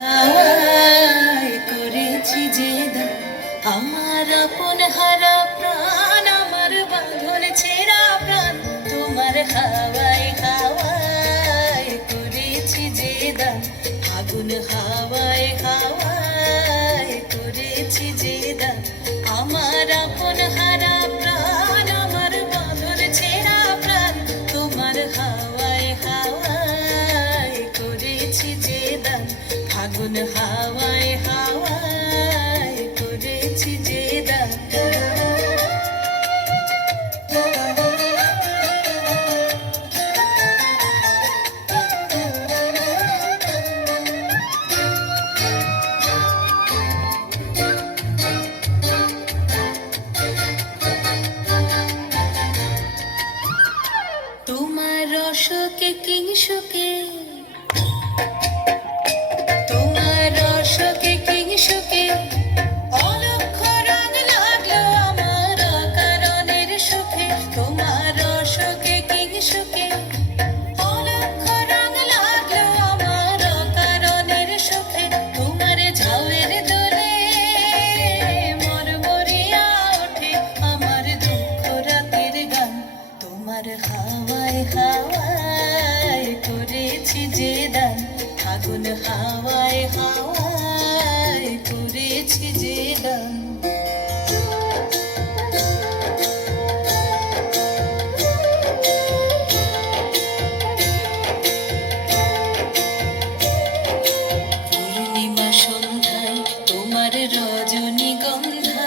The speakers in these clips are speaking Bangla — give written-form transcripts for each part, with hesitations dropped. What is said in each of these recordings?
হাওয়ায় করেছি যে দান, আমার আপন হারা প্রাণ, আমার বাঁধন ছেঁড়া প্রাণ, তোমার হাওয়ায় হাওয়ায় করেছি যে দান, আগুন হাওয়ায় হাওয়ায় করেছি যে দান, আমার আপন হারা প্রাণ, আমার বাঁধন ছেঁড়া প্রাণ, তোমার হাওয়ায় হাওয়ায় করেছি যে দান, আগুন হাওয়ায় হাওয়ায় করেছি যে দান। তোমার রসকে কিংসুকে, তোমার রসকে কিংসুকে অলক্ষ রং লাগলো আমার অকারণের সুখে, তোমার রসকে কিংসুকে অলক্ষ রং লাগলো আমার অকারণের সুখে, তোমার ঝাউয়ের দোলে মরমরিয়া ওঠে আমার দুঃখ রাতের গান, তোমার হাওয়ায় হাওয়ায় করেছি যে দান, আগুন হাওয়ায় হাওয়ায় করেছি যে দান। পূর্ণিমা সন্ধ্যায় তোমার রজনীগন্ধায়,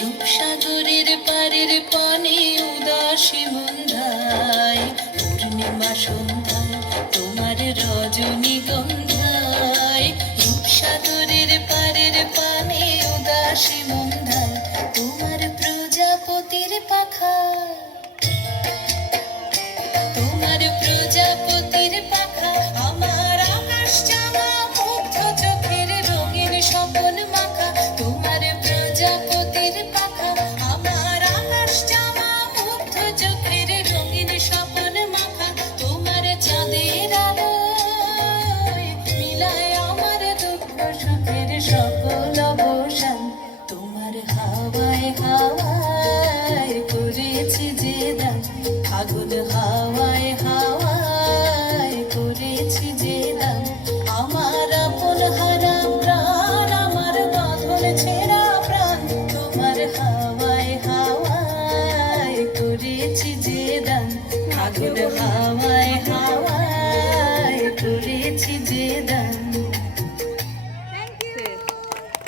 রূপসাগরের পারের পানে উদাসী মন্ধায়, পূর্ণিমা সন্ধ্যায় তোমার রজনীগন্ধায়, রূপসাগরের পারের পানে উদাসী মন্ধায়, তোমার প্রজাপতির পাখা, তোমার প্রজাপতির পাখা, আমার আকাশ চাওয়া মুগ্ধ চোখের রঙিন স্বপন মাখা, তোমার প্রজাপতির পাখা, আমার আকাশ চাওয়া মুগ্ধ চোখের রঙিন স্বপন মাখা, তোমার চাঁদের আলোয় মিলায় আমার দুঃখ সুখের সকল অবসান, তোমার হাওয়ায় হাওয়ায় করেছি যে দান, আগুন হাওয়ায় হাওয়ায় করেছি যে দান, আমার আপন হারা প্রাণ, আমার বাঁধন ছেঁড়া প্রাণ, তোমার হাওয়ায় হাওয়ায় করেছি যে দান, আগুন হাওয়ায়